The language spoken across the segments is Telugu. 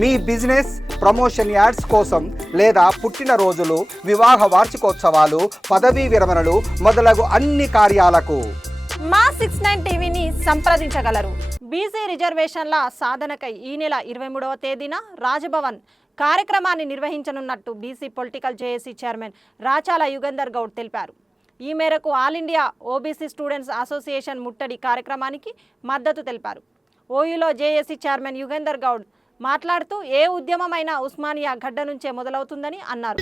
మీ బిజినెస్ ప్రమోషన్ యాడ్స్ కోసం లేదా పుట్టినరోజులు, వివాహ వార్షికోత్సవాలు, పదవీ విరమణలు మొదలగు అన్ని కార్యాలకు మా 69 టీవీని సంప్రదించగలరు. బీసీ రిజర్వేషన్ల సాధనకై ఈ నెల 23వ తేదీన రాజ్భవన్ కార్యక్రమాన్ని నిర్వహించనున్నట్టు BC political JAC chairman Rachala Yugandhar Goud తెలిపారు. ఈ మేరకు all India OBC students association ముట్టడి కార్యక్రమానికి మద్దతు తెలిపారు. ఓయూలో జేఏసీ చైర్మన్ యుగంధర్ గౌడ్ మాట్లాడుతూ ఏ ఉద్యమమైనా ఉస్మానియా గడ్డ నుంచే మొదలవుతుందని అన్నారు.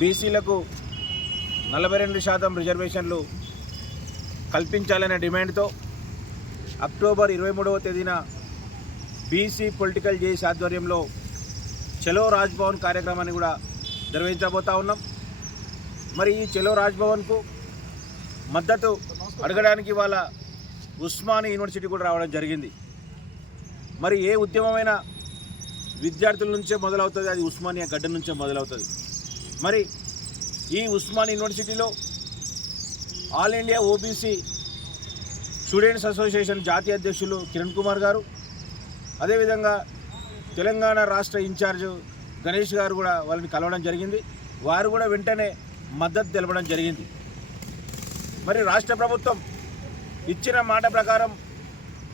బీసీలకు 42% రిజర్వేషన్లు కల్పించాలనే డిమాండ్తో అక్టోబర్ 23వ తేదీన బీసీ పొలిటికల్ జేఏసీ ఆధ్వర్యంలో చలో రాజ్భవన్ కార్యక్రమాన్ని కూడా నిర్వహించబోతా ఉన్నాం. మరి ఈ చలో రాజ్భవన్కు మద్దతు అడగడానికి వాళ్ళ ఉస్మానియా యూనివర్సిటీ కూడా రావడం జరిగింది. మరి ఏ ఉద్యమమైనా విద్యార్థుల నుంచే మొదలవుతుంది, అది ఉస్మానియా గడ్డ నుంచే మొదలవుతుంది. మరి ఈ ఉస్మానియా యూనివర్సిటీలో all India OBC students association జాతీయ అధ్యక్షులు కిరణ్ కుమార్ గారు, అదేవిధంగా తెలంగాణ రాష్ట్ర ఇన్ఛార్జ్ గణేష్ గారు కూడా వాళ్ళని కలవడం జరిగింది. వారు కూడా వెంటనే మద్దతు తెలపడం జరిగింది. మరి రాష్ట్ర ప్రభుత్వం ఇచ్చిన మాట ప్రకారం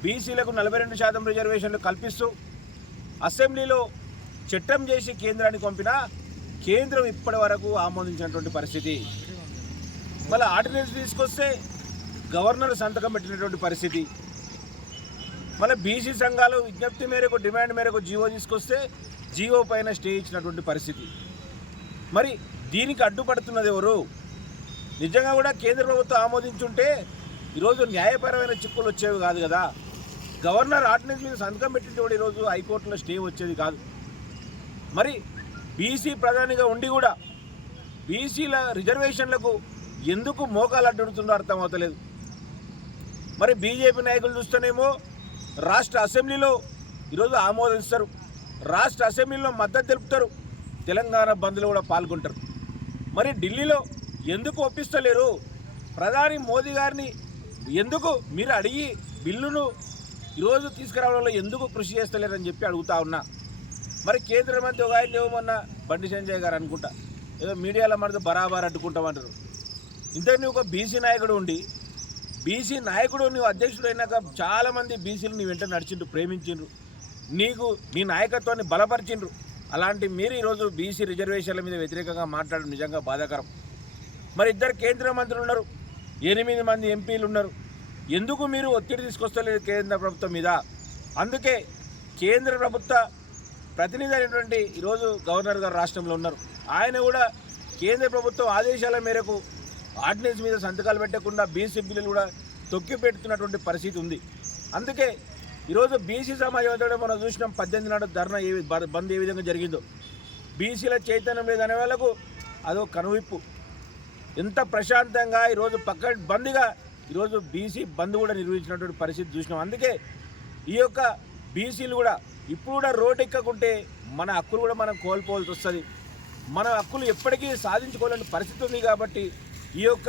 బీసీలకు 42% రిజర్వేషన్లు కల్పిస్తూ అసెంబ్లీలో చట్టం చేసి కేంద్రానికి పంపినా కేంద్రం ఇప్పటి వరకు ఆమోదించినటువంటి పరిస్థితి. మళ్ళీ ఆర్డినెన్స్ తీసుకొస్తే గవర్నర్ సంతకం పెట్టినటువంటి పరిస్థితి. మళ్ళీ బీసీ సంఘాలు విజ్ఞప్తి మేరకు, డిమాండ్ మేరకు జీవో తీసుకొస్తే జీవో పైన స్టే ఇచ్చినటువంటి పరిస్థితి. మరి దీనికి అడ్డుపడుతున్నది ఎవరు? నిజంగా కూడా కేంద్ర ప్రభుత్వం ఆమోదించుంటే ఈరోజు న్యాయపరమైన చిక్కులు వచ్చేవి కాదు కదా. గవర్నర్ ఆర్డినెన్స్ మీద సంతకం పెట్టినటువంటి ఈరోజు హైకోర్టులో స్టే వచ్చేది కాదు. మరి బీసీ ప్రధానిగా ఉండి కూడా బీసీల రిజర్వేషన్లకు ఎందుకు మోకాలు అడ్డుడుతుందో అర్థమవుతలేదు. మరి బీజేపీ నాయకులు చూస్తేనేమో రాష్ట్ర అసెంబ్లీలో ఈరోజు ఆమోదిస్తారు, రాష్ట్ర అసెంబ్లీలో మద్దతు తెలుపుతారు, తెలంగాణ బంద్లో కూడా పాల్గొంటారు. మరి ఢిల్లీలో ఎందుకు ఒప్పిస్తలేరు? ప్రధాని మోదీ గారిని ఎందుకు మీరు అడిగి బిల్లును ఈరోజు తీసుకురావడంలో ఎందుకు కృషి చేస్తలేరని చెప్పి అడుగుతా ఉన్నా. మరి కేంద్ర మంత్రి ఒక ఆయన ఏమన్నా బండి సంజయ్ గారు అనుకుంటా ఏదో మీడియాలో మనతో బరాబర్ అడ్డుకుంటామంటారు. ఇంతకు నువ్వు ఒక బీసీ నాయకుడు ఉండి, బీసీ నాయకుడు నువ్వు అధ్యక్షుడు అయినాక చాలామంది బీసీలు నీ వెంట నడిచిండ్రు, ప్రేమించిండ్రు, నీకు నీ నాయకత్వాన్ని బలపరిచిండ్రు. అలాంటి మీరు ఈరోజు బీసీ రిజర్వేషన్ల మీద వ్యతిరేకంగా మాట్లాడడం నిజంగా బాధాకరం. మరి ఇద్దరు కేంద్ర మంత్రులు ఉన్నారు, 8 మంది ఎంపీలు ఉన్నారు. ఎందుకు మీరు ఒత్తిడి తీసుకొస్తలేదు కేంద్ర ప్రభుత్వం మీద? అందుకే కేంద్ర ప్రభుత్వ ప్రతినిధి అయినటువంటి ఈరోజు గవర్నర్ గారు రాష్ట్రంలో ఉన్నారు. ఆయన కూడా కేంద్ర ప్రభుత్వం ఆదేశాల మేరకు ఆర్డినెన్స్ మీద సంతకాలు పెట్టకుండా బీసీ బిల్లులు కూడా తొక్కిపెడుతున్నటువంటి పరిస్థితి ఉంది. అందుకే ఈరోజు బీసీ సమాజం మనం చూసినాం 18 నాడు ధర్నా బంద్ ఏ విధంగా జరిగిందో. బీసీల చైతన్యం లేదనే వాళ్ళకు అదో కనువిప్పు. ఎంత ప్రశాంతంగా ఈరోజు పక్క బంద్గా ఈరోజు బీసీ బంద్ కూడా నిర్వహించినటువంటి పరిస్థితి చూసినాం. అందుకే ఈ యొక్క బీసీలు కూడా ఇప్పుడు కూడా రోడ్డు ఎక్కకుంటే మన హక్కులు కూడా మనం కోల్పోవాల్సి వస్తుంది. మన హక్కులు ఎప్పటికీ సాధించుకోలేని పరిస్థితి ఉంది. కాబట్టి ఈ యొక్క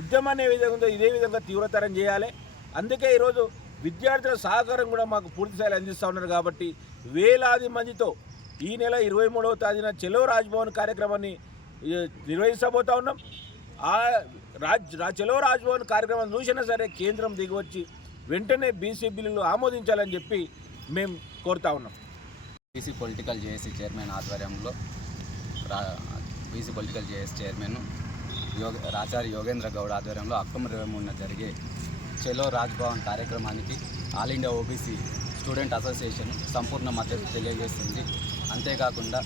ఉద్యమాన్ని ఏ విధంగా ఉందో ఇదే విధంగా తీవ్రతరం చేయాలి. అందుకే ఈరోజు విద్యార్థుల సహకారం కూడా మాకు పూర్తిస్థాయిలో అందిస్తూ ఉన్నారు. కాబట్టి వేలాది మందితో ఈ నెల 23వ తేదీన చలో రాజ్భవన్ కార్యక్రమాన్ని నిర్వహిస్తబోతా ఉన్నాం. చలో రాజ్భవన్ కార్యక్రమం చూసినా సరే కేంద్రం దిగివచ్చి వెంటనే బీసీ బిల్లులు ఆమోదించాలని చెప్పి మేము కోరుతా ఉన్నాం. బీసీ పొలిటికల్ జేఏసీ చైర్మన్ ఆధ్వర్యంలో BC political JAC chairman Rachari Yogendra Goud ఆధ్వర్యంలో అక్టోబర్ 23న జరిగే చలో రాజ్భవన్ కార్యక్రమానికి all India OBC student association సంపూర్ణ మద్దతు తెలియజేస్తుంది. అంతేకాకుండా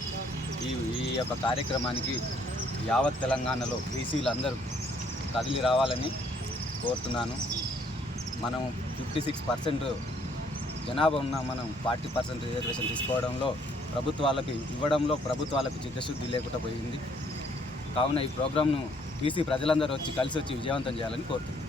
ఈ యొక్క కార్యక్రమానికి యావత్ తెలంగాణలో బీసీలందరూ కదిలి రావాలని కోరుతున్నాను. మనం 56% జనాభా ఉన్న మనం 40% రిజర్వేషన్ తీసుకోవడంలో ప్రభుత్వాలకు చిత్తశుద్ధి లేకుండా పోయింది. కావున ఈ ప్రోగ్రాంను బీసీ ప్రజలందరూ కలిసి వచ్చి విజయవంతం చేయాలని కోరుతున్నాను.